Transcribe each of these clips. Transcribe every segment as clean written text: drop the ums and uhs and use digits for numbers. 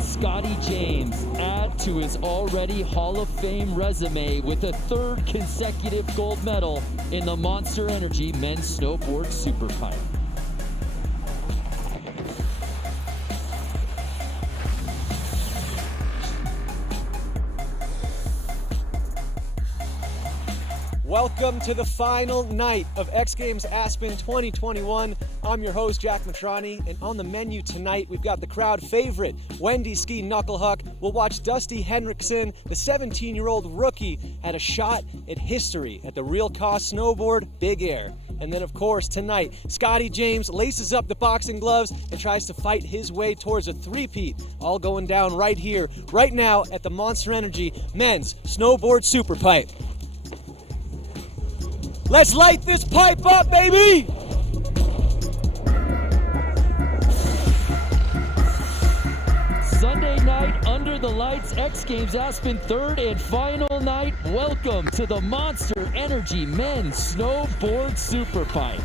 can Scotty James add to his already Hall of Fame resume with a third consecutive gold medal in the Monster Energy Men's Snowboard SuperPipe? Welcome to the final night of X Games Aspen 2021. I'm your host, Jack Matrani, and on the menu tonight, we've got the crowd favorite, Wendy Ski Knucklehuck. We'll watch Dusty Henriksen, the 17-year-old rookie, had a shot at history at the Real Cost Snowboard Big Air. And then, of course, tonight, Scotty James laces up the boxing gloves and tries to fight his way towards a three-peat, all going down right here, right now at the Monster Energy Men's Snowboard SuperPipe. Let's light this pipe up, baby! Sunday night, under the lights, X Games Aspen, third and final night. Welcome to the Monster Energy Men's Snowboard SuperPipe.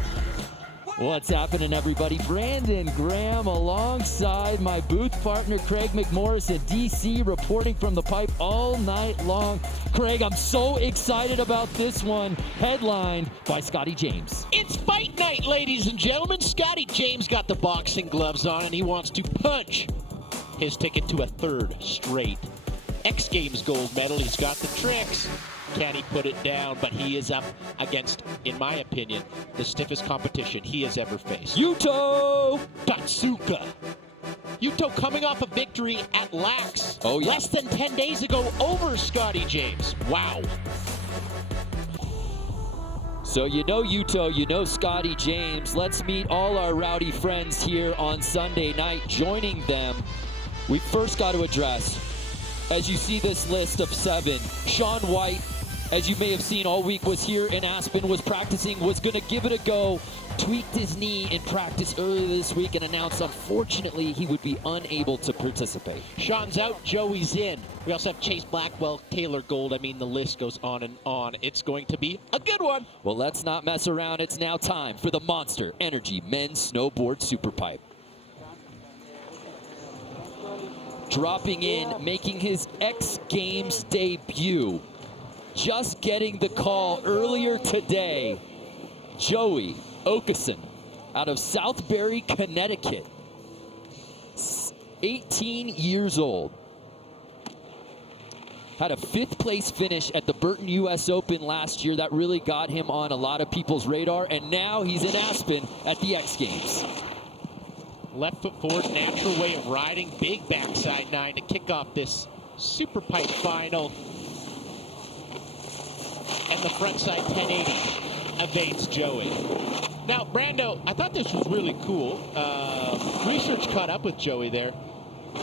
What's happening, everybody? Brandon Graham alongside my booth partner, Craig McMorris in DC, reporting from the pipe all night long. Craig, I'm so excited about this one, headlined by Scotty James. It's fight night, ladies and gentlemen. Scotty James got the boxing gloves on, and he wants to punch his ticket to a third straight X Games gold medal. He's got the tricks. Can he put it down? But he is up against, in my opinion, the stiffest competition he has ever faced. Yuto! Totsuka. Yuto coming off a victory at Lax yeah. less than 10 days ago over Scotty James. Wow. So you know Yuto, you know Scotty James. Let's meet all our rowdy friends here on Sunday night. Joining them, we first got to address, as you see this list of 7, Sean White, as you may have seen all week, was here in Aspen, was practicing, was going to give it a go, tweaked his knee in practice earlier this week and announced, unfortunately, he would be unable to participate. Sean's out, Joey's in. We also have Chase Blackwell, Taylor Gold. I mean, the list goes on and on. It's going to be a good one. Well, let's not mess around. It's now time for the Monster Energy Men's Snowboard SuperPipe. Dropping in, making his X Games debut. Just getting the call earlier today, Joey Okeson out of Southbury, Connecticut, 18 years old. Had a 5th place finish at the Burton US Open last year. That really got him on a lot of people's radar, and now he's in Aspen at the X Games. Left foot forward, natural way of riding. Big backside 9 to kick off this SuperPipe final. And the frontside 1080 evades Joey. Now, Brando, I thought this was really cool. Research caught up with Joey there.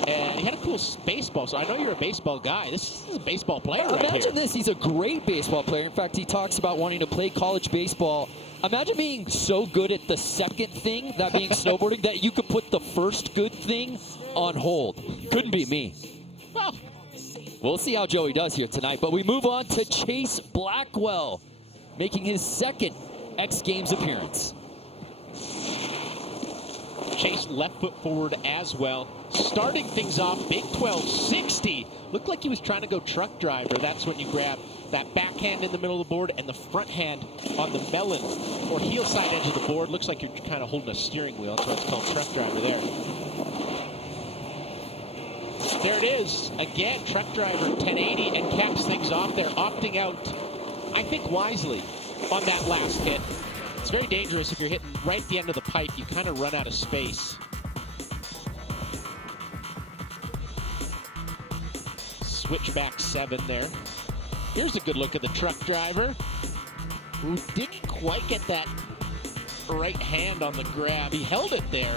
And he had a cool baseball, so I know you're a baseball guy. This is a baseball player right here. Imagine this, he's a great baseball player. In fact, he talks about wanting to play college baseball. Imagine being so good at the second thing, that being snowboarding, that you could put the first good thing on hold. Couldn't be me. Well, we'll see how Joey does here tonight, but we move on to Chase Blackwell, making his 2nd X Games appearance. Chase left foot forward as well. Starting things off, Big 12 60. Looked like he was trying to go truck driver. That's when you grab that backhand in the middle of the board and the front hand on the melon or heel side edge of the board. Looks like you're kind of holding a steering wheel. That's why it's called truck driver there. There it is. Again, truck driver 1080 and caps things off. They're opting out, I think, wisely on that last hit. It's very dangerous if you're hitting right at the end of the pipe. You kind of run out of space. Switchback 7 there. Here's a good look at the truck driver, who didn't quite get that right hand on the grab. He held it there.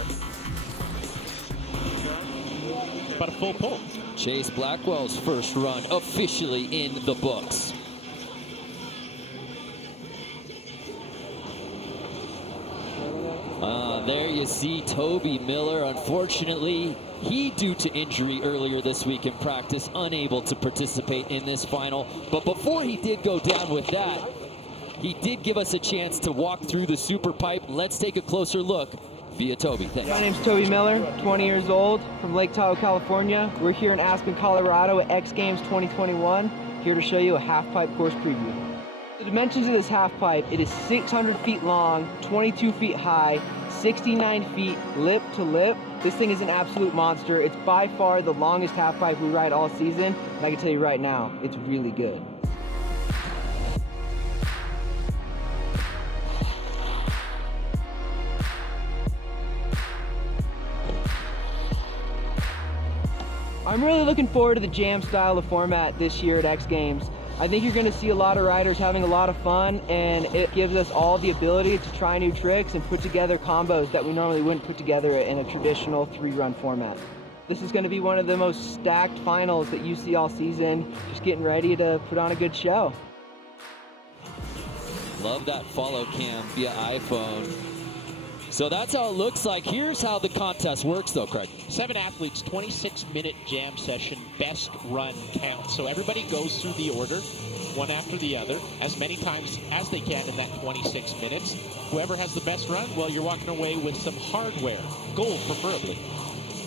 About a full pull. Chase Blackwell's first run officially in the books. There you see Toby Miller. Unfortunately, he, due to injury earlier this week in practice, unable to participate in this final. But before he did go down with that, he did give us a chance to walk through the SuperPipe. Let's take a closer look via Toby. Thanks. My name's Toby Miller, 20 years old, from Lake Tahoe, California. We're here in Aspen, Colorado at X Games 2021, here to show you a half-pipe course preview. The dimensions of this half-pipe, it is 600 feet long, 22 feet high, 69 feet lip to lip. This thing is an absolute monster. It's by far the longest half-pipe we ride all season, and I can tell you right now, it's really good. I'm really looking forward to the jam style of format this year at X Games. I think you're going to see a lot of riders having a lot of fun, and it gives us all the ability to try new tricks and put together combos that we normally wouldn't put together in a traditional 3-run format. This is going to be one of the most stacked finals that you see all season. Just getting ready to put on a good show. Love that follow cam via iPhone. So that's how it looks like. Here's how the contest works though, Craig. 7 athletes, 26-minute jam session, best run count. So everybody goes through the order, one after the other, as many times as they can in that 26 minutes. Whoever has the best run, well, you're walking away with some hardware, gold preferably.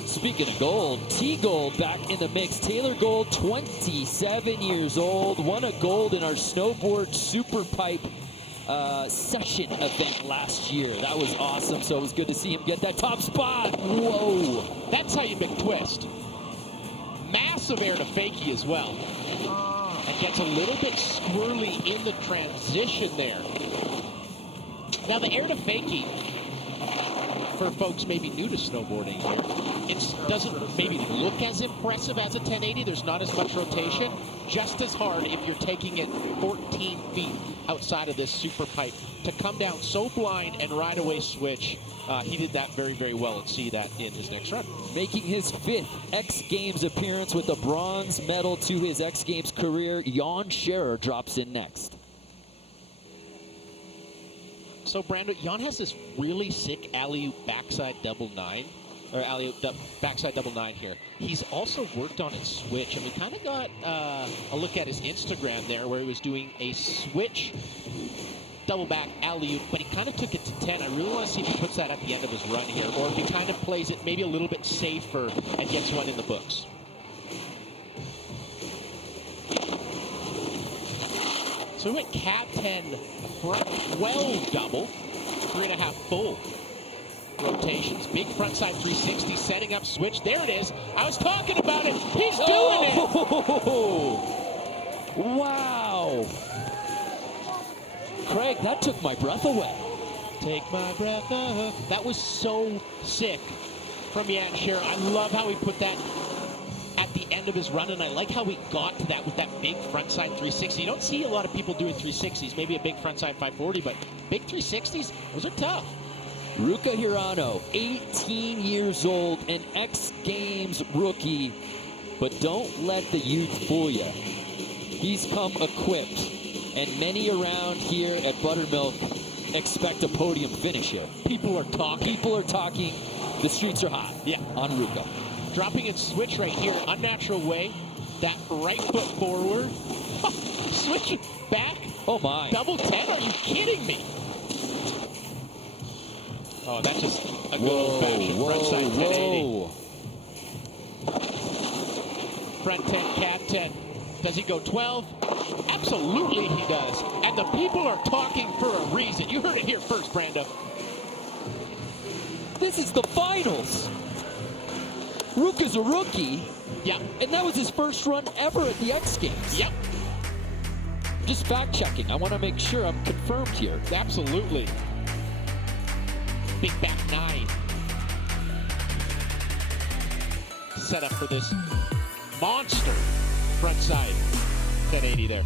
Speaking of gold, T-Gold back in the mix. Taylor Gold, 27 years old, won a gold in our Snowboard SuperPipe session event last year. That was awesome, so it was good to see him get that top spot. Whoa. That's how you McTwist. Massive air to fakie as well. And gets a little bit squirrely in the transition there. Now the air to fakie, for folks maybe new to snowboarding here, it doesn't maybe look as impressive as a 1080. There's not as much rotation. Just as hard if you're taking it 14 feet outside of this super pipe. To come down so blind and right away switch, he did that very, very well, and see that in his next run. Making his 5th X Games appearance with a bronze medal to his X Games career, Jan Scherer drops in next. So, Brando, Jan has this really sick alley-oop backside double 9, or alley-oop backside double 9 here. He's also worked on his switch, and we kind of got a look at his Instagram there where he was doing a switch double back alley-oop, but he kind of took it to 10. I really want to see if he puts that at the end of his run here, or if he kind of plays it maybe a little bit safer and gets one in the books. So we went cap 10 front 12 double, 3.5 full rotations. Big frontside 360, setting up switch. There it is. I was talking about it. He's doing it. Wow. Craig, that took my breath away. Take my breath away. That was so sick from Jan Scherer. I love how he put that at the end of his run, and I like how he got to that with that big frontside 360. You don't see a lot of people doing 360s, maybe a big frontside 540, but big 360s, those are tough. Ruka Hirano, 18 years old, an X Games rookie, but don't let the youth fool you. He's come equipped, and many around here at Buttermilk expect a podium finish here. People are talking. People are talking. The streets are hot. Yeah. On Ruka. Dropping in switch right here, unnatural way. That right foot forward. Switch it back. Oh my. Double 10, are you kidding me? Oh, that's just a good old-fashioned frontside 1080. Front 10, cap 10. Does he go 12? Absolutely he does. And the people are talking for a reason. You heard it here first, Brando. This is the finals. Ruka's a rookie. Yeah. And that was his first run ever at the X Games. Yep. Just fact checking. I want to make sure I'm confirmed here. Absolutely. Big back 9. Set up for this monster front side 1080 there.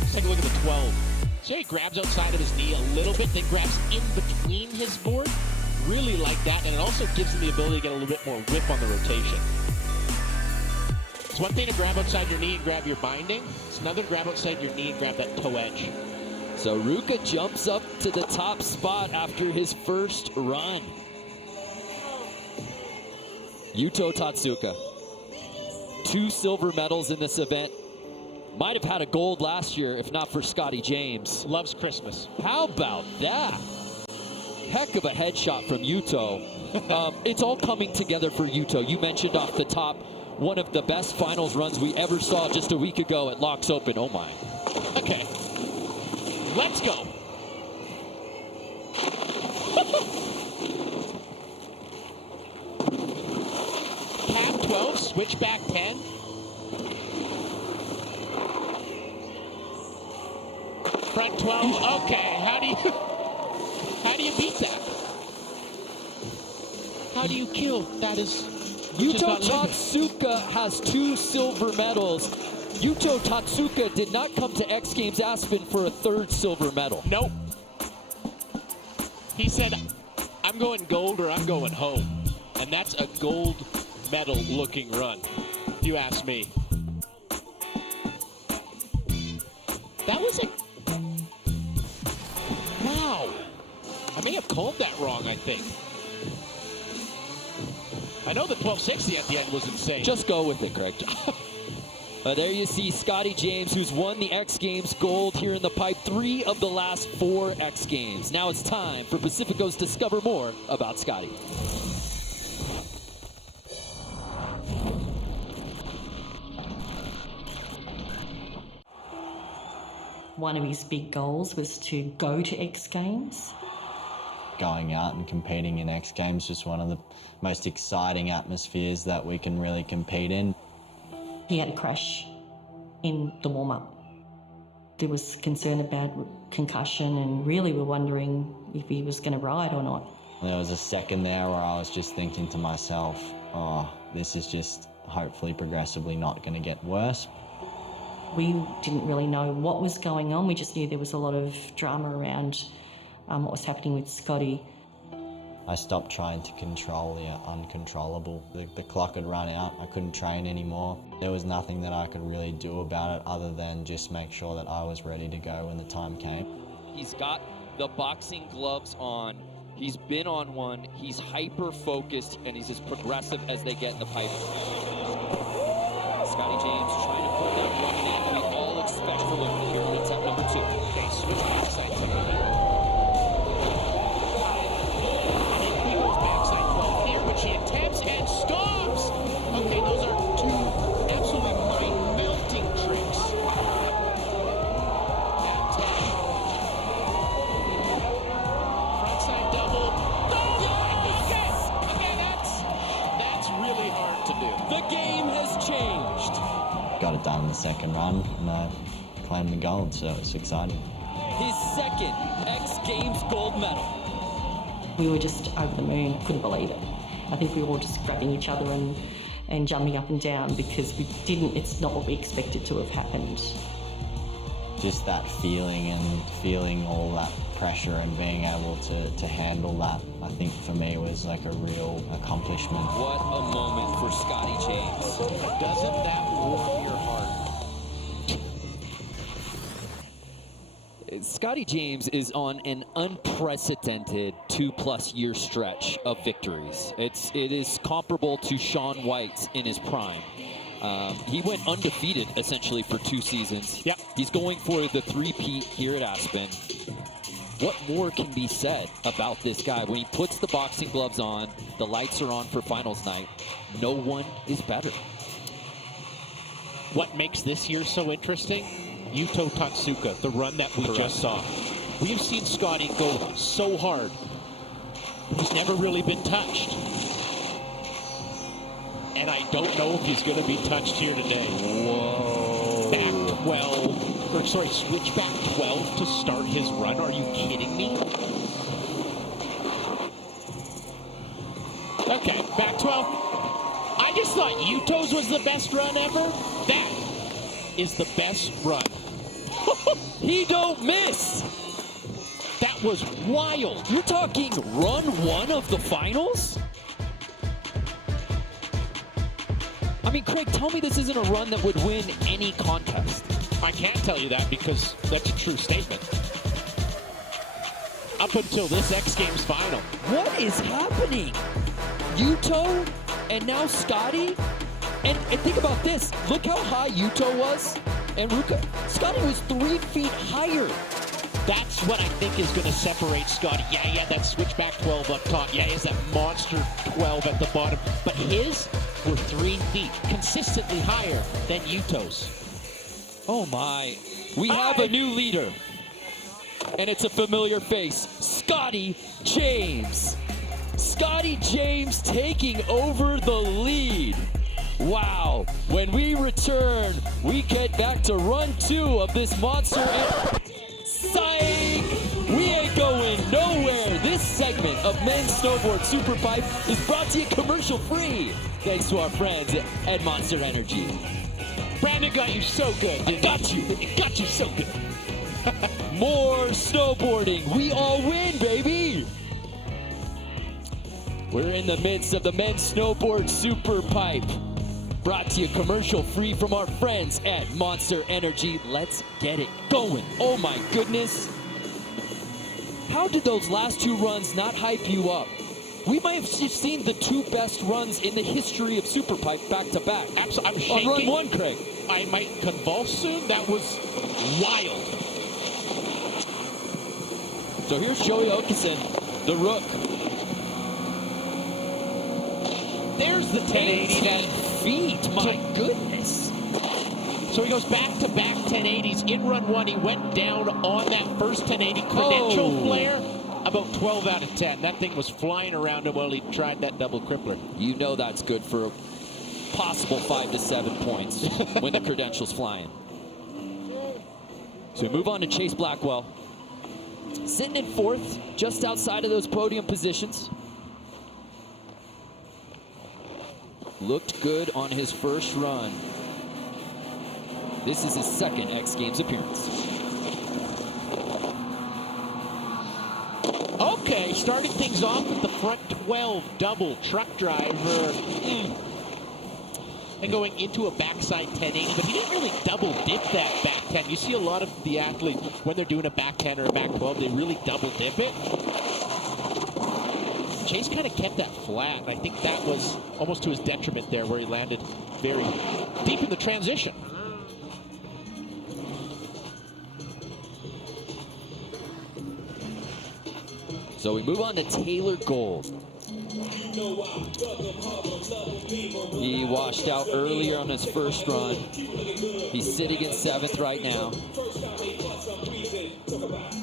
Let's take a look at the 12. So he grabs outside of his knee a little bit, then grabs in between his board. Really like that, and it also gives him the ability to get a little bit more whip on the rotation. It's one thing to grab outside your knee and grab your binding. It's another to grab outside your knee and grab that toe edge. So Ruka jumps up to the top spot after his first run. Yuto Totsuka. 2 silver medals in this event. Might have had a gold last year if not for Scotty James. Loves Christmas. How about that? Heck of a headshot from Yuto. It's all coming together for Yuto. You mentioned off the top, one of the best finals runs we ever saw just a week ago at Locks Open. Oh my. Okay, let's go. Cap 12, switchback 10. Front 12, okay, how do you beat that? How do you kill? That is... Yuto Totsuka has 2 silver medals. Yuto Totsuka did not come to X Games Aspen for a 3rd silver medal. Nope. He said, I'm going gold or I'm going home. And that's a gold medal looking run, if you ask me. That was a... Wow. I may have called that wrong, I think. I know the 1260 at the end was insane. Just go with it, Craig. There you see Scotty James, who's won the X Games gold here in the pipe, 3 of the last 4 X Games. Now it's time for Pacificos to discover more about Scotty. One of his big goals was to go to X Games. Going out and competing in X Games is one of the most exciting atmospheres that we can really compete in. He had a crash in the warm-up. There was concern about concussion, and really we're wondering if he was going to ride or not. There was a second there where I was just thinking to myself, oh, this is just hopefully progressively not going to get worse. We didn't really know what was going on. We just knew there was a lot of drama around what was happening with Scotty. I stopped trying to control the uncontrollable. The clock had run out. I couldn't train anymore. There was nothing that I could really do about it other than just make sure that I was ready to go when the time came. He's got the boxing gloves on. He's been on one. He's hyper-focused, and he's as progressive as they get in the pipe. Scotty James trying to put that one in we all expect from him here in attempt number 2. Okay, switch backside 10. He goes backside 12 here, which he attempts and stops. Okay, those are 2 absolutely mind-melting tricks. Frontside double. Okay, that's really hard to do. The game has changed. Got it done in the second run, and I claimed the gold, so it's exciting. His 2nd X Games gold medal. We were just over the moon, couldn't believe it. I think we were all just grabbing each other and jumping up and down because it's not what we expected to have happened. Just that feeling and feeling all that pressure and being able to handle that, I think for me was like a real accomplishment. What a moment for Scotty James. Doesn't that warm your heart? Scotty James is on an unprecedented 2+ year stretch of victories. It is comparable to Shaun White in his prime. He went undefeated essentially for 2 seasons. Yep. He's going for the 3-peat here at Aspen. What more can be said about this guy? When he puts the boxing gloves on, the lights are on for finals night, no one is better. What makes this year so interesting? Yuto Totsuka, the run that we just saw. We've seen Scotty go so hard. He's never really been touched. And I don't know if he's going to be touched here today. Whoa. Back 12, or sorry, switch back 12 to start his run. Are you kidding me? Okay, back 12. I just thought Yuto's was the best run ever. That is the best run. He don't miss. That was wild. You're talking run 1 of the finals? I mean, Craig, tell me this isn't a run that would win any contest. I can't tell you that because that's a true statement. Up until this X Games final. What is happening? Yuto and now Scotty? And think about this. Look how high Yuto was. And Scotty was 3 feet higher. That's what I think is going to separate Scotty. Yeah, he had that switchback 12 up top. Yeah, he has that monster 12 at the bottom. But his were 3 feet, consistently higher than Yuto's. Oh my. We have a new leader. And it's a familiar face, Scotty James. Scotty James taking over the lead. Wow. When we return, we get back to run 2 of this monster. Psych! We ain't going nowhere. This segment of Men's Snowboard SuperPipe is brought to you commercial free. Thanks to our friends at Monster Energy. Brandon got you so good. It got you. It got you so good. More snowboarding. We all win, baby. We're in the midst of the Men's Snowboard SuperPipe. Brought to you commercial free from our friends at Monster Energy. Let's get it going. Oh my goodness. How did those last 2 runs not hype you up? We might have just seen the 2 best runs in the history of SuperPipe back to back. Absolutely. I'm shaking. On run 1, Craig. I might convulse soon. That was wild. So here's Joey Okeson, the rook. There's the 1080. 18 feet, my goodness. So he goes back-to-back 1080s. In run 1, he went down on that first 1080 credential flare. About 12 out of 10. That thing was flying around him while he tried that double crippler. You know that's good for a possible 5 to 7 points when the credential's flying. So we move on to Chase Blackwell. Sitting in 4th, just outside of those podium positions. Looked good on his first run. This is his 2nd X Games appearance. Okay, starting things off with the front 12 double truck driver. And going into a backside 1080, but he didn't really double dip that back 10. You see a lot of the athletes, when they're doing a back 10 or a back 12, they really double dip it. Chase kind of kept that flat, and I think that was almost to his detriment there, where he landed very deep in the transition. So we move on to Taylor Gold. He washed out earlier on his first run. He's sitting in 7th right now.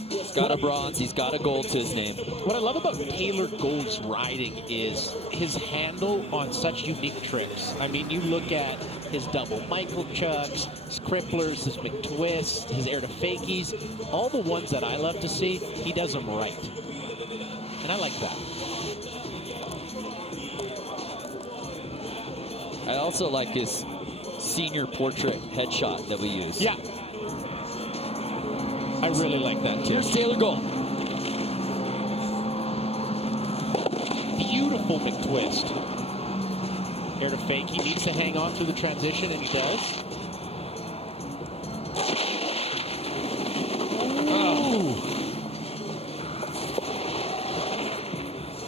He's got a bronze, he's got a gold to his name. What I love about Taylor Gold's riding is his handle on such unique tricks. I mean, you look at his double Michael chucks, his cripplers, his McTwists, his air to fakies, all the ones that I love to see, he does them right. And I like that. I also like his senior portrait headshot that we use. Yeah. I really like that too. Here's Taylor Gold. Beautiful McTwist. Air to fake. He needs to hang on through the transition, and he does. Oh.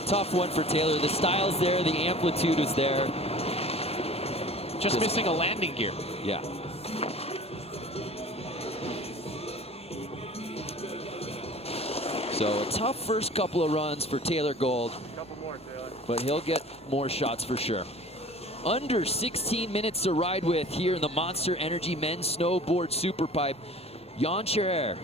Tough one for Taylor. The style's there, the amplitude is there. Just missing a landing gear. Yeah. So a tough first couple of runs for Taylor Gold. Couple more, Taylor. But he'll get more shots for sure. Under 16 minutes to ride with here in the Monster Energy Men's Snowboard SuperPipe. Jan Scherer.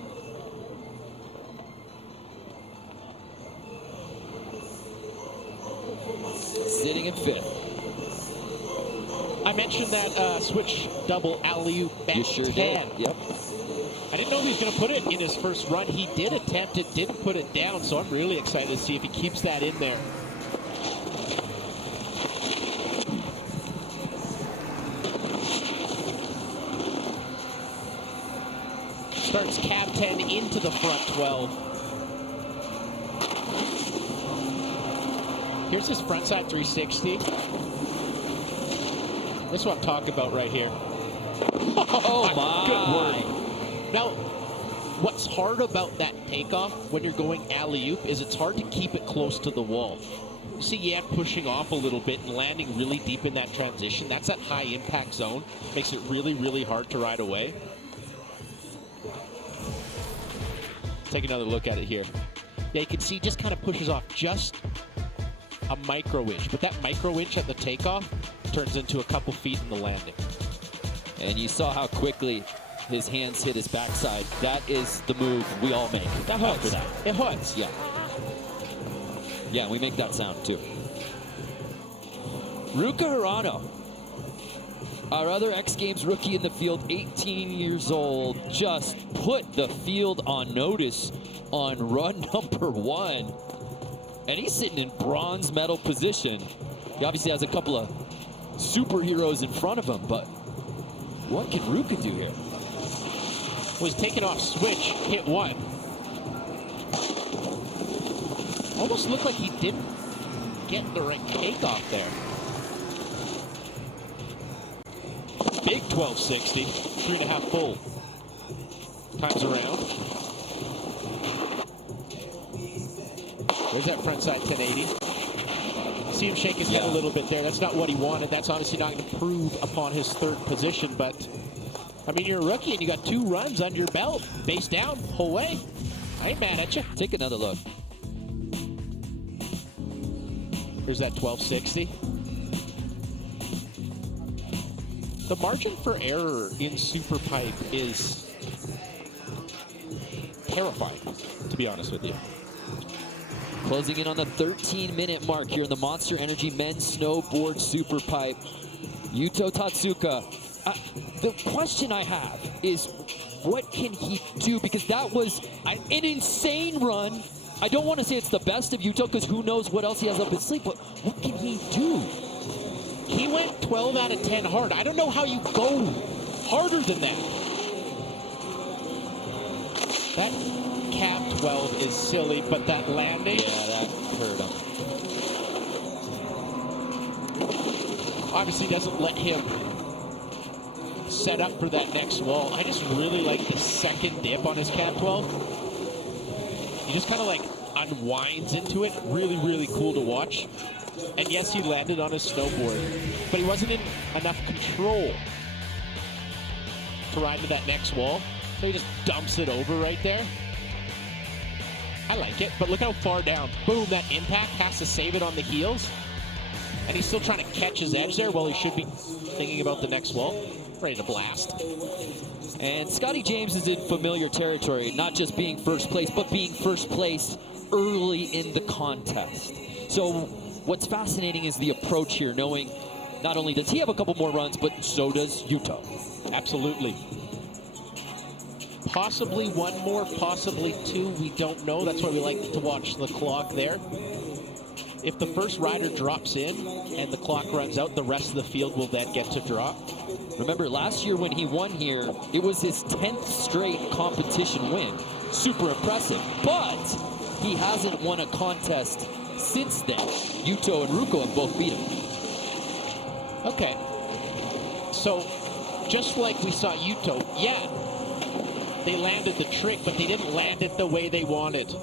Sitting in 5th. I mentioned that switch double alley-oop back You sure 10. did. Yep. I didn't know he was going to put it in his first run. He did attempt it, didn't put it down, so I'm really excited to see if he keeps that in there. Starts cab 10 into the front 12. Here's his frontside 360. This is what I'm talking about right here. Oh my. Good word. Now, what's hard about that takeoff when you're going alley-oop is it's hard to keep it close to the wall. You see Yan pushing off a little bit and landing really deep in that transition. That's that high impact zone. Makes it really, really hard to ride away. Take another look at it here. Yeah, you can see just kind of pushes off just a micro inch, but that micro inch at the takeoff turns into a couple feet in the landing. And you saw how quickly his hands hit his backside. That is the move we all make after that. It hurts. Yeah. Yeah, we make that sound too. Ruka Hirano, our other X Games rookie in the field, 18 years old, just put the field on notice on run number 1. And he's sitting in bronze medal position. He obviously has a couple of superheroes in front of him, but what can Ruka do here? Was taken off switch, hit 1. Almost looked like he didn't get the right takeoff there. Big 1260, 3.5 full. Times around. There's that frontside 1080. See him shake his head a little bit there. That's not what he wanted. That's obviously not going to improve upon his 3rd position, but I mean, you're a rookie and you got 2 runs under your belt. Base down, whole way. I ain't mad at you. Take another look. There's that 1260. The margin for error in SuperPipe is terrifying, to be honest with you. Closing in on the 13-minute mark here in the Monster Energy Men's Snowboard SuperPipe. Yuto Totsuka. The question I have is, what can he do? Because that was an insane run. I don't want to say it's the best of Yuto, because who knows what else he has up his sleeve, but what can he do? He went 12 out of 10 hard. I don't know how you go harder than that. That cap 12 is silly, but that landing... Yeah, that hurt him. Obviously doesn't let him set up for that next wall. I just really like the second dip on his cap 12. He just kind of like unwinds into it. Really, really cool to watch. And yes, he landed on his snowboard, but he wasn't in enough control to ride to that next wall. So he just dumps it over right there. I like it, but look how far down. Boom, that impact has to save it on the heels. And he's still trying to catch his edge there while he should be thinking about the next wall. Ready to blast. And Scotty James is in familiar territory, not just being first place, but being first place early in the contest. So what's fascinating is the approach here, knowing not only does he have a couple more runs, but so does Yuto. Absolutely. Possibly 1 more, possibly 2. We don't know. That's why we like to watch the clock there. If the first rider drops in and the clock runs out, the rest of the field will then get to drop. Remember, last year when he won here, it was his 10th straight competition win. Super impressive, but he hasn't won a contest since then. Yuto and Ruko have both beat him. Okay. So, just like we saw Yuto, yeah, they landed the trick, but they didn't land it the way they wanted.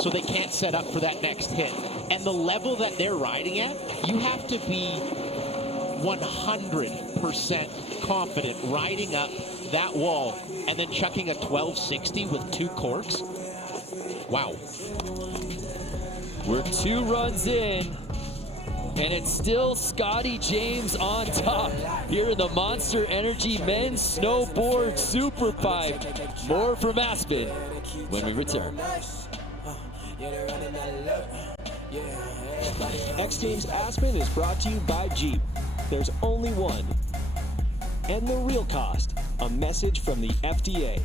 So they can't set up for that next hit. And the level that they're riding at, you have to be 100% confident riding up that wall and then chucking a 1260 with 2 corks. Wow. We're 2 runs in, and it's still Scotty James on top here in the Monster Energy Men's Snowboard SuperPipe. More from Aspen when we return. X Games Aspen is brought to you by Jeep. There's only one. And the real cost, a message from the FDA.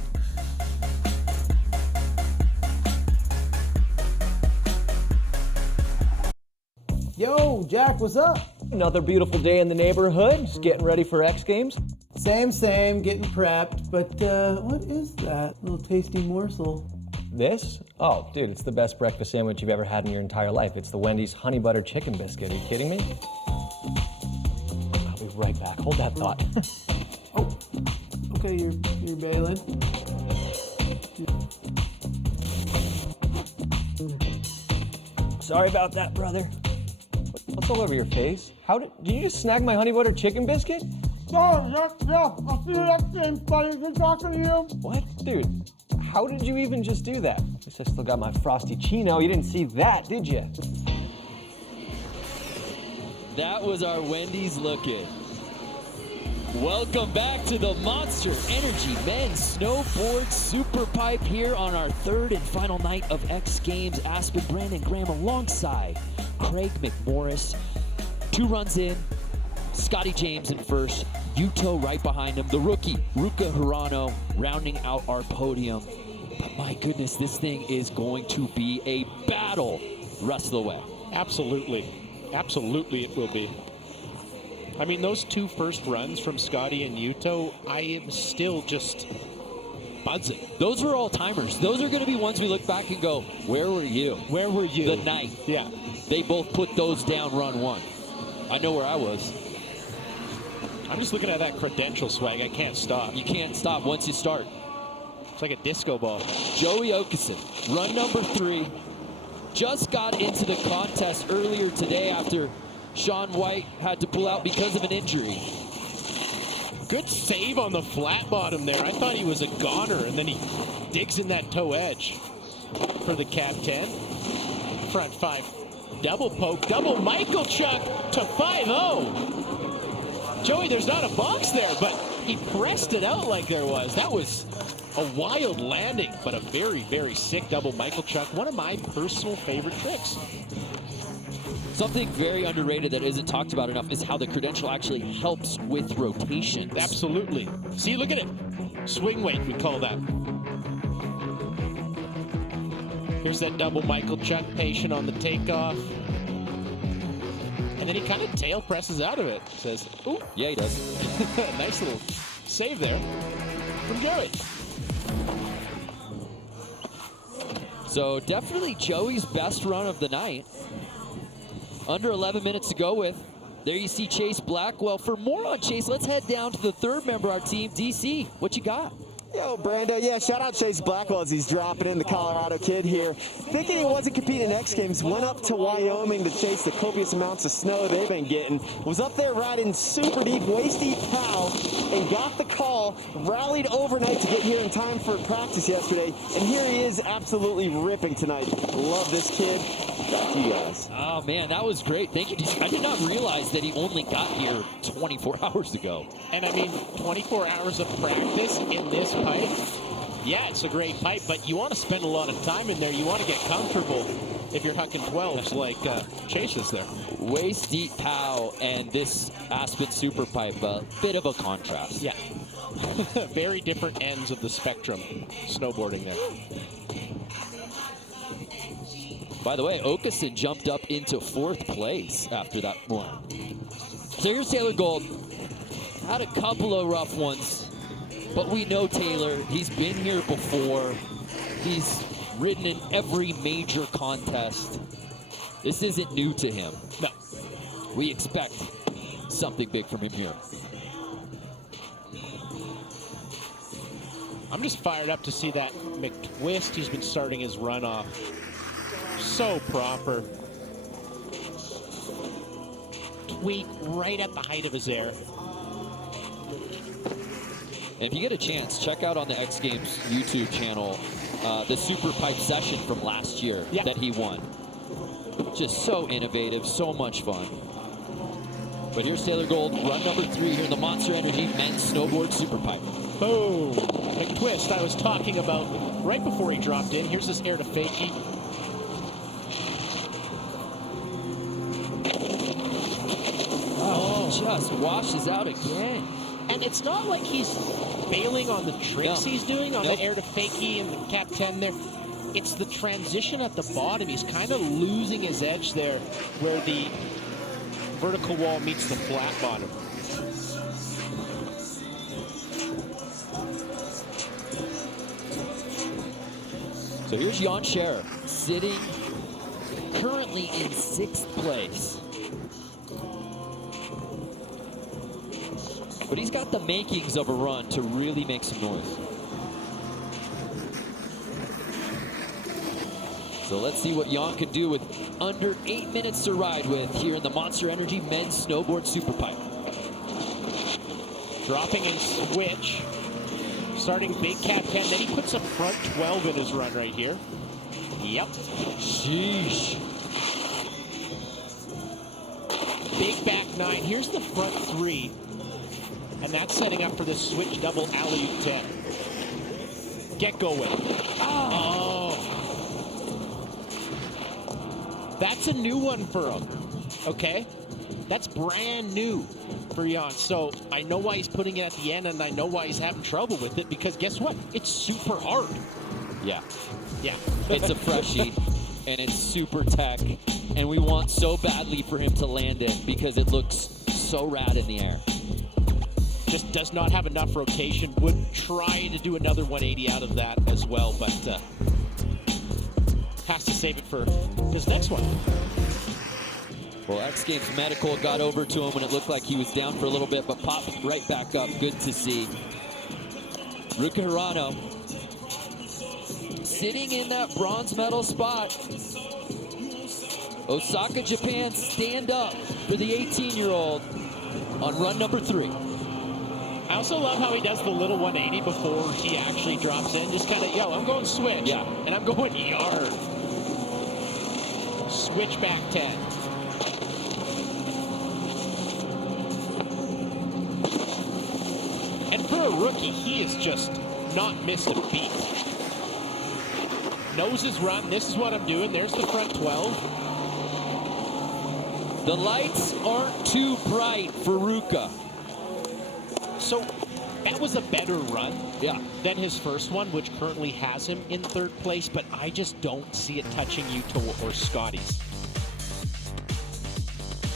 Yo, Jack, what's up? Another beautiful day in the neighborhood, just getting ready for X Games. Same, getting prepped, but what is that little tasty morsel? This? Oh, dude, it's the best breakfast sandwich you've ever had in your entire life. It's the Wendy's honey butter chicken biscuit. Are you kidding me? I'll be right back. Hold that thought. Oh, okay, you're bailing. Sorry about that, brother. What's all over your face? Did you just snag my honey butter chicken biscuit? Oh, yeah, I'll see you next game, buddy. Good talking to you. What? Dude, How did you even just do that? At least I still got my frosty chino. You didn't see that, did you? That was our Wendy's looking. Welcome back to the Monster Energy Men's Snowboard SuperPipe here on our third and final night of X Games Aspen. Brandon Graham alongside Craig McMorris. 2 runs in, Scotty James in first, Yuto right behind him, the rookie, Ruka Hirano, rounding out our podium. But my goodness, this thing is going to be a battle the rest of the way. Absolutely. Absolutely it will be. I mean, those 2 first runs from Scotty and Yuto, I am still just buzzing. Those were all timers. Those are going to be ones we look back and go, where were you? Where were you? The night. Yeah. They both put those down run 1. I know where I was. I'm just looking at that credential swag. I can't stop. You can't stop once you start. It's like a disco ball. Joey Okeson, run number 3, just got into the contest earlier today after Sean White had to pull out because of an injury. Good save on the flat bottom there. I thought he was a goner, and then he digs in that toe edge for the Cap 10. Front 5, double poke, double Michael Chuck to 5-0. Joey, there's not a box there, but he pressed it out like there was. That was a wild landing, but a very, very sick double Michael Chuck. One of my personal favorite tricks. Something very underrated that isn't talked about enough is how the credential actually helps with rotations. Absolutely. See, look at it. Swing weight, we call that. Here's that double Michael Chuck patient on the takeoff. And then he kind of tail presses out of it. Says, ooh. Yeah, he does. Nice little save there from Joey. So definitely Joey's best run of the night. Under 11 minutes to go with. There you see Chase Blackwell. For more on Chase, let's head down to the 3rd member of our team, DC. What you got? Yo, Brando, yeah, shout out Chase Blackwell as he's dropping in, the Colorado kid here. Thinking he wasn't competing in X Games, went up to Wyoming to chase the copious amounts of snow they've been getting. Was up there riding super deep, waist deep POW, and got the call, rallied overnight to get here in time for practice yesterday, and here he is absolutely ripping tonight. Love this kid. Back to you guys. Oh, man, that was great. Thank you, DC. I did not realize that he only got here 24 hours ago. And I mean, 24 hours of practice in this pipe. Yeah, it's a great pipe, but you want to spend a lot of time in there. You want to get comfortable if you're hucking 12s like Chase is there. Waist deep POW and this Aspen SuperPipe, a bit of a contrast. Yeah. Very different ends of the spectrum snowboarding there. By the way, Okeson jumped up into 4th place after that one. So here's Taylor Gold. Had a couple of rough ones, but we know Taylor. He's been here before. He's ridden in every major contest. This isn't new to him. No. We expect something big from him here. I'm just fired up to see that McTwist. He's been starting his run off so proper. Tweak right at the height of his air. And if you get a chance, check out on the X Games YouTube channel the SuperPipe session from last year that he won. Just so innovative, so much fun. But here's Taylor Gold, run number 3 here in the Monster Energy Men's Snowboard SuperPipe. Boom. McTwist I was talking about right before he dropped in. Here's this air to fakie. Oh, just washes out again. And it's not like he's bailing on the tricks he's doing on the air to fakie and the Cap 10 there. It's the transition at the bottom. He's kind of losing his edge there where the vertical wall meets the flat bottom. So here's Jan Scherer sitting currently in 6th place. But he's got the makings of a run to really make some noise. So let's see what Jan can do with under 8 minutes to ride with here in the Monster Energy Men's Snowboard SuperPipe. Dropping in switch. Starting big cap 10, then he puts a front 12 in his run right here. Yep. Sheesh. Big back 9. Here's the front 3. And that's setting up for the switch double alley-oop 10. Get going. Oh. That's a new one for him. Okay? That's brand new for Jan. So I know why he's putting it at the end, and I know why he's having trouble with it, because guess what? It's super hard. Yeah. Yeah. It's a freshie, and it's super tech, and we want so badly for him to land it because it looks so rad in the air. Just does not have enough rotation. Would try to do another 180 out of that as well, but has to save it for this next one. Well, X Games Medical got over to him when it looked like he was down for a little bit, but popped right back up. Good to see. Ruka Hirano sitting in that bronze medal spot. Osaka, Japan, stand up for the 18-year-old on run number 3. I also love how he does the little 180 before he actually drops in. Just kind of, yo, I'm going switch. Yeah. And I'm going yard. Switch back 10. And for a rookie, he has just not missed a beat. Knows his run. This is what I'm doing. There's the front 12. The lights aren't too bright for Ruka. So that was a better run than his first one, which currently has him in 3rd place, but I just don't see it touching Yuto or Scotty's.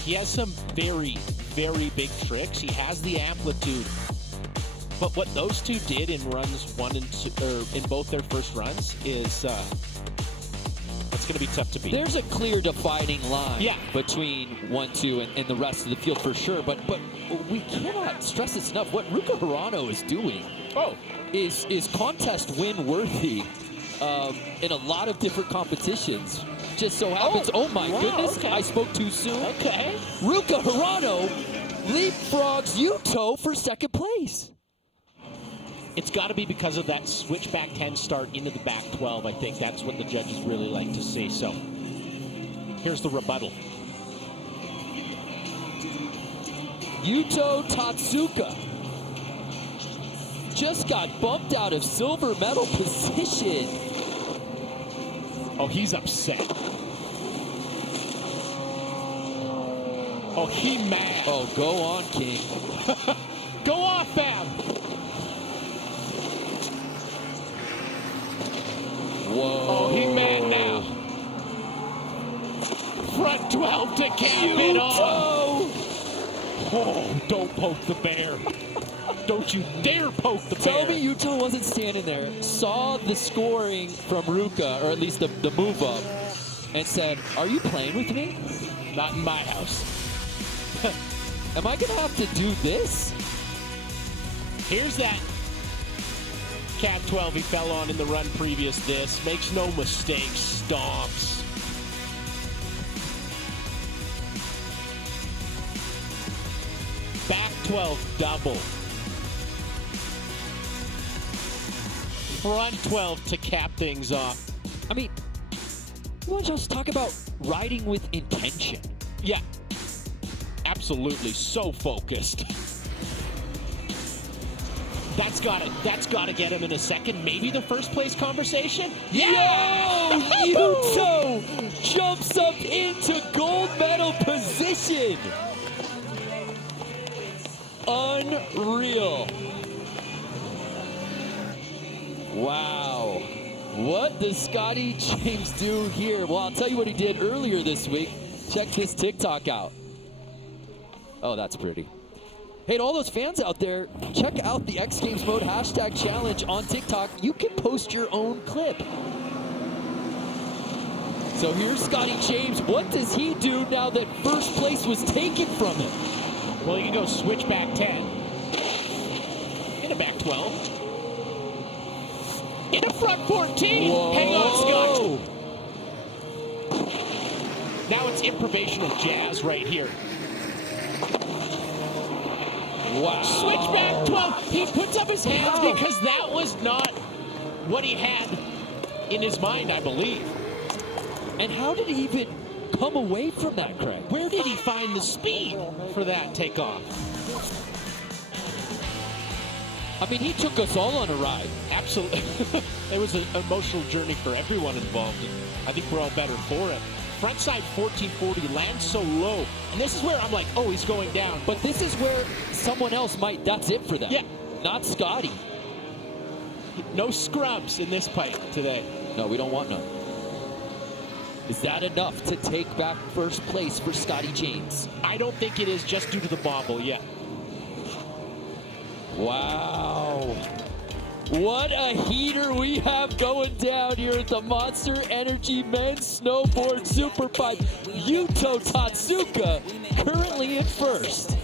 He has some very, very big tricks. He has the amplitude. But what those two did in runs 1 and 2, or in both their first runs, is it's going to be tough to beat. There's a clear dividing line between 1, 2, and the rest of the field for sure. But we cannot stress this enough. What Ruka Hirano is doing is contest win worthy in a lot of different competitions. Just so happens, oh my goodness, okay. I spoke too soon. Okay. Ruka Hirano leapfrogs Yuto for 2nd place. It's got to be because of that switch back 10 start into the back 12. I think that's what the judges really like to see. So here's the rebuttal. Yuto Totsuka just got bumped out of silver medal position. Oh, he's upset. Oh, he mad. Oh, go on, King. Go off, fam. Whoa. Oh, he mad now. Front 12 to cap it off. Oh, don't poke the bear. Don't you dare poke the bear. Tell me Yuto wasn't standing there, saw the scoring from Ruka, or at least the move up, and said, are you playing with me? Not in my house. Am I going to have to do this? Here's that cap 12 he fell on in the run previous this. Makes no mistakes, stomps. Back 12 double. Front 12 to cap things off. I mean, you want to just talk about riding with intention? Yeah, absolutely, so focused. That's gotta get him in a second, maybe the 1st place conversation. Yeah! Yo! Yuto jumps up into gold medal position. Unreal. Wow. What does Scotty James do here? Well, I'll tell you what he did earlier this week. Check this TikTok out. Oh, that's pretty. Hey, to all those fans out there, check out the X Games Mode #challenge on TikTok. You can post your own clip. So here's Scotty James. What does he do now that 1st place was taken from him? Well, you can go switch back 10. In a back 12. In a front 14. Whoa. Hang on, Scott. Now it's improvisational jazz right here. Wow. Switchback 12. He puts up his hands because that was not what he had in his mind, I believe. And how did he even come away from that, Craig? Where did he find the speed for that takeoff? I mean, he took us all on a ride. Absolutely. It was an emotional journey for everyone involved, and I think we're all better for it. Frontside 1440 lands so low, and this is where I'm like, oh, he's going down. But this is where someone else might, that's it for them. Yeah. Not Scotty. No scrubs in this pipe today. No, we don't want none. Is that enough to take back first place for Scotty James? I don't think it is just due to the bobble yet. Wow. What a heater we have going down here at the Monster Energy Men's Snowboard SuperPipe. Yuto Totsuka currently in first.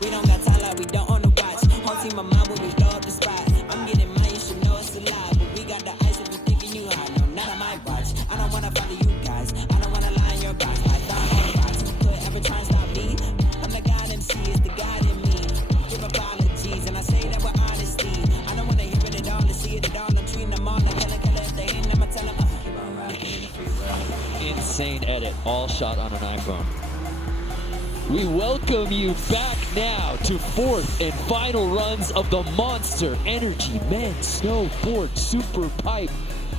We don't got time like we don't on the watch. Whole team my mind when we blow up the spot. I'm getting mine, you should know it's a lie. But we got the ice if you thinking you hot. No, not on my watch. I don't wanna follow you guys. I don't wanna lie in your box. I thought on the box. Could ever try and stop me? I'm the God MC, is the God in me. Give apologies, and I say that with honesty. I don't wanna hear it at all and see it at all. I'm treating them all like killer if they ain't. I'ma tell them, keep on rocking in the free world. Insane edit, all shot on an iPhone. We welcome you back now to fourth and final runs of the Monster Energy Men's Snowboard SuperPipe.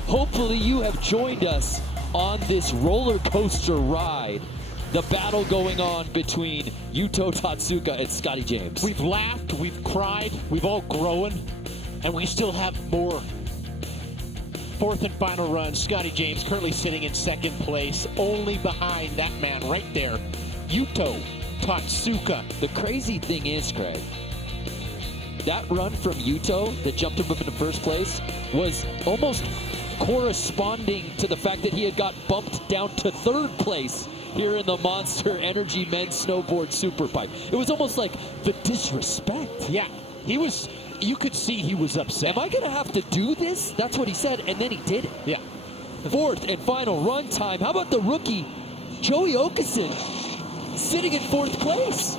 Hopefully you have joined us on this roller coaster ride. The battle going on between Yuto Totsuka and Scotty James. We've laughed, we've cried, we've all grown, and we still have more. Fourth and final run, Scotty James currently sitting in second place, only behind that man right there, Yuto Totsuka. The crazy thing is, Craig, that run from Yuto that jumped him up into first place was almost corresponding to the fact that he had got bumped down to third place here in the Monster Energy Men's Snowboard SuperPipe. It was almost like the disrespect. Yeah, he was, you could see he was upset. Am I gonna have to do this? That's what he said, and then he did it. Yeah. Fourth and final run time. How about the rookie, Joey Okeson, sitting in fourth place?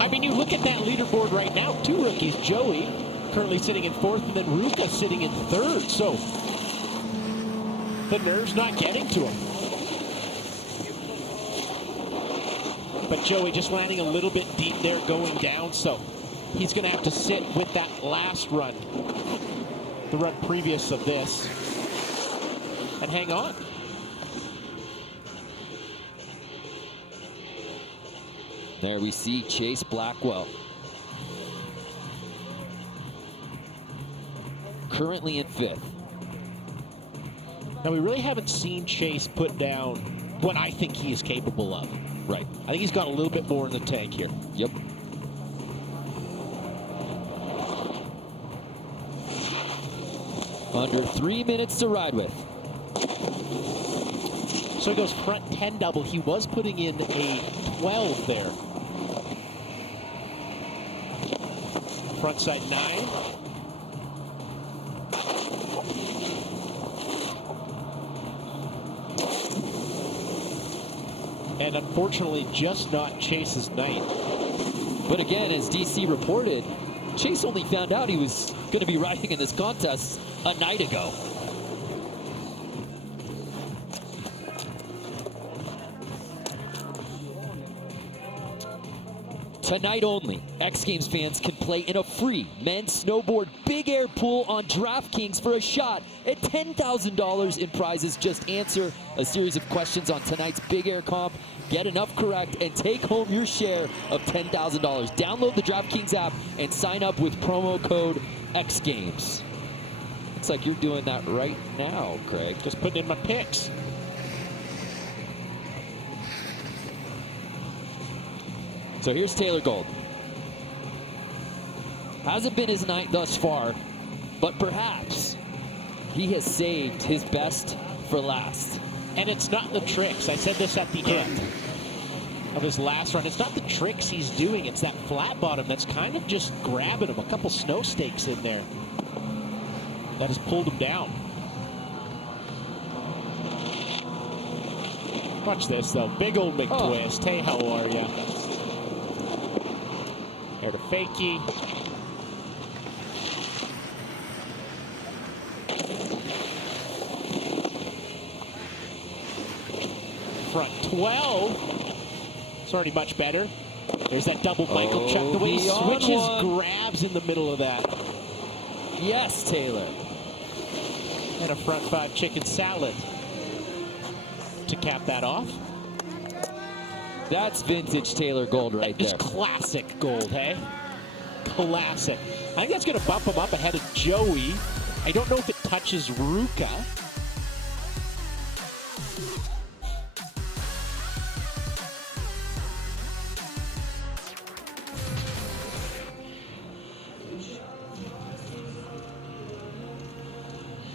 I mean, you look at that leaderboard right now, two rookies, Joey currently sitting in fourth, and then Ruka sitting in third, so the nerve's not getting to him. But Joey just landing a little bit deep there going down, so he's gonna have to sit with that last run, the run previous of this, and hang on. There we see Chase Blackwell. Currently in fifth. Now, we really haven't seen Chase put down what I think he is capable of. Right. I think he's got a little bit more in the tank here. Yep. Under 3 minutes to ride with. So he goes front 10 double. He was putting in a 12 there. Front side 9. And unfortunately, just not Chase's night. But again, as DC reported, Chase only found out he was going to be riding in this contest a night ago. Tonight only, X Games fans can play in a free men's snowboard big air pool on DraftKings for a shot at $10,000 in prizes. Just answer a series of questions on tonight's big air comp, get enough correct, and take home your share of $10,000. Download the DraftKings app and sign up with promo code X Games. Looks like you're doing that right now, Craig. Just putting in my picks. So here's Taylor Gold. Hasn't been his night thus far, but perhaps he has saved his best for last. And it's not the tricks. I said this at the end of his last run. It's not the tricks he's doing. It's that flat bottom that's kind of just grabbing him. A couple snow stakes in there that has pulled him down. Watch this, though. Big old McTwist. Hey, how are ya? Air to fakie. Front 12. It's already much better. There's that double Michael chuck. The way he switches, grabs in the middle of that. Yes, Taylor. And a front 5 chicken salad to cap that off. That's vintage Taylor Gold right there. It's classic Gold, hey? Classic. I think that's going to bump him up ahead of Joey. I don't know if it touches Ruka.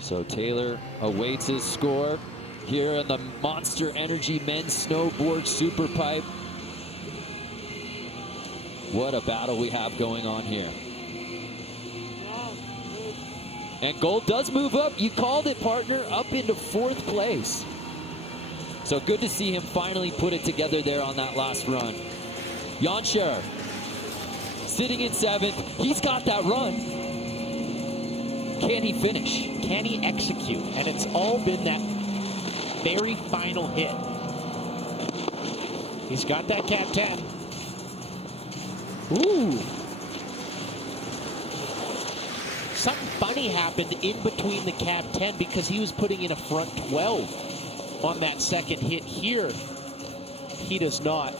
So Taylor awaits his score here in the Monster Energy Men's Snowboard SuperPipe. What a battle we have going on here. And Gold does move up. You called it, partner, up into 4th place. So good to see him finally put it together there on that last run. Jan Scherer sitting in 7th. He's got that run. Can he finish? Can he execute? And it's all been that very final hit. He's got that cap 10. Ooh. Something funny happened in between the cap 10 because he was putting in a front 12 on that second hit here. He does not.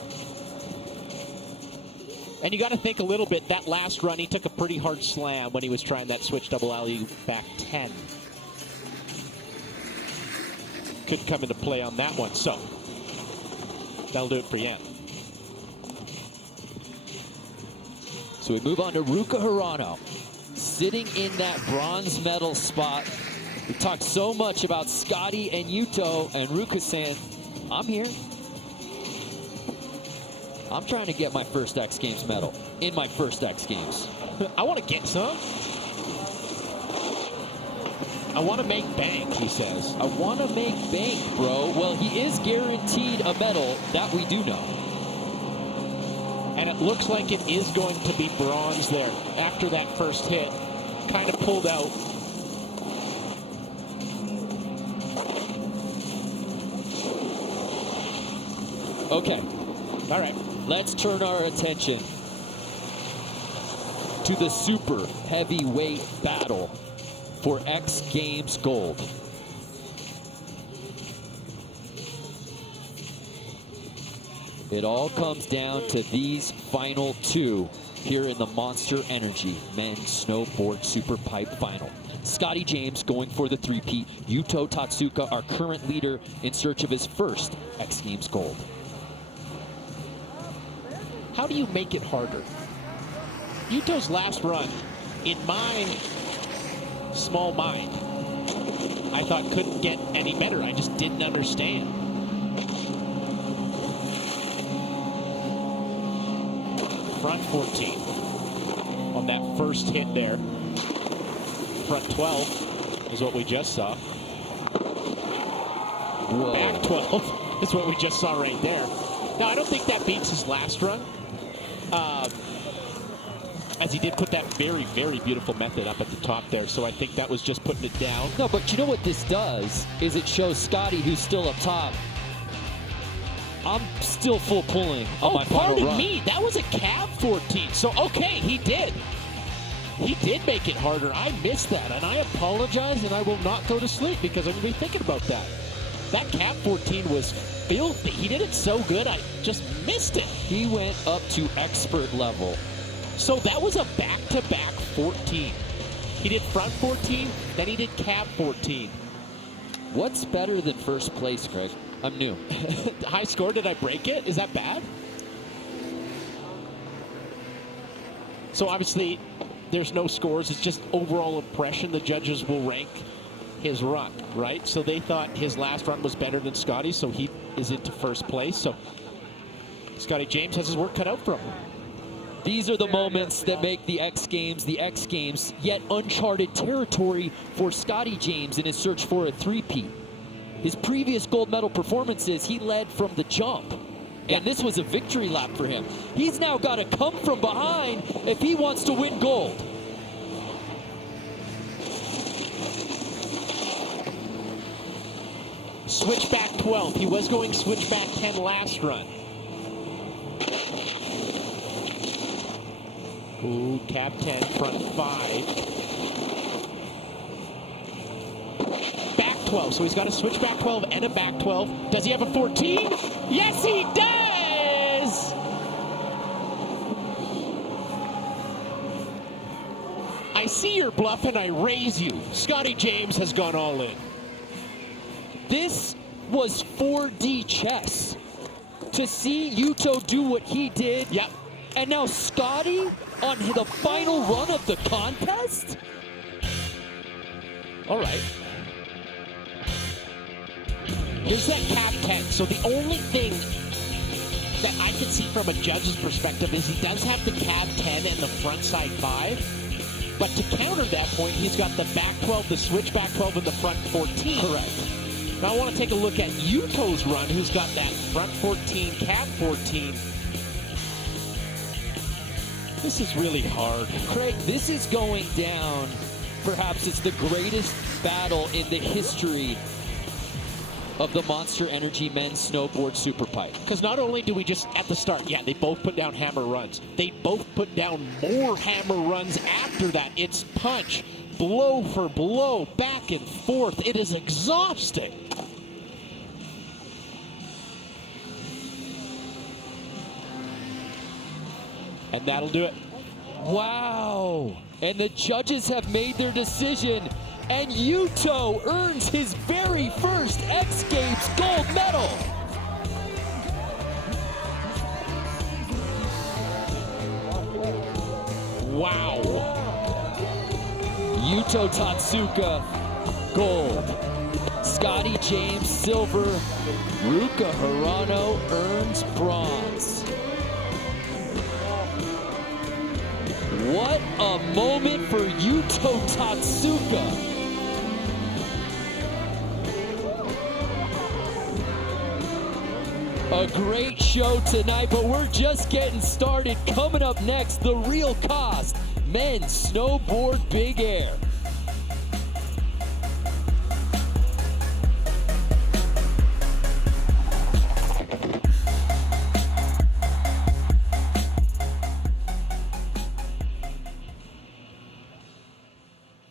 And you got to think a little bit, that last run, he took a pretty hard slam when he was trying that switch double alley back 10. Could come into play on that one. So, that'll do it for Jan. So we move on to Ruka Hirano, sitting in that bronze medal spot. We talked so much about Scotty and Yuto, and Ruka saying, I'm here. I'm trying to get my first X Games medal in my first X Games. I want to get some. I want to make bank, he says. I want to make bank, bro. Well, he is guaranteed a medal, that we do know. And it looks like it is going to be bronze there after that first hit. Kind of pulled out. Okay. All right. Let's turn our attention to the super heavyweight battle for X Games Gold. It all comes down to these final 2 here in the Monster Energy Men's Snowboard SuperPipe Final. Scotty James going for the 3-peat. Yuto Totsuka, our current leader, in search of his first X Games Gold. How do you make it harder? Yuto's last run, in my small mind, I thought couldn't get any better. I just didn't understand. Front 14 on that first hit there. Front 12 is what we just saw. Whoa. Back 12 is what we just saw right there. Now, I don't think that beats his last run. As he did put that very, very beautiful method up at the top there. So I think that was just putting it down. No, but you know what this does is it shows Scotty, who's still up top. I'm still full pulling on my final run. Pardon me, that was a cab 14. So, okay, he did. He did make it harder. I missed that, and I apologize, and I will not go to sleep because I'm going to be thinking about that. That cab 14 was filthy. He did it so good, I just missed it. He went up to expert level. So that was a back-to-back 14. He did front 14, then he did cab 14. What's better than first place, Craig? I'm new. High score, did I break it? Is that bad? So obviously, there's no scores. It's just overall impression. The judges will rank his run, right? So they thought his last run was better than Scotty, so he is into first place. So Scotty James has his work cut out for him. These are the moments that make the X Games, yet uncharted territory for Scotty James in his search for a three-peat. His previous gold medal performances, he led from the jump. And this was a victory lap for him. He's now got to come from behind if he wants to win gold. Switchback 12. He was going switchback 10 last run. Ooh, cab 10, front 5. Back 12, so he's got a switchback 12 and a back 12. Does he have a 14? Yes, he does! I see your bluff and I raise you. Scotty James has gone all in. This was 4D chess. To see Yuto do what he did, yep. And now Scotty on the final run of the contest? All right. Here's that cab 10. So the only thing that I can see from a judge's perspective is he does have the cab 10 and the front side 5. But to counter that point, he's got the back 12, the switchback 12, and the front 14. Correct. Now I want to take a look at Yuto's run, who's got that front 14, cab 14. This is really hard. Craig, this is going down. Perhaps it's the greatest battle in the history of the Monster Energy Men's Snowboard SuperPipe. Because not only do we just, at the start, yeah, they both put down hammer runs. They both put down more hammer runs after that. It's punch, blow for blow, back and forth. It is exhausting. And that'll do it. Wow. And the judges have made their decision. And Yuto earns his very first X Games gold medal. Wow. Yuto Totsuka, gold. Scotty James, silver. Ruka Hirano earns bronze. What a moment for Yuto Totsuka. A great show tonight, but we're just getting started. Coming up next, the real cost, men's snowboard big air.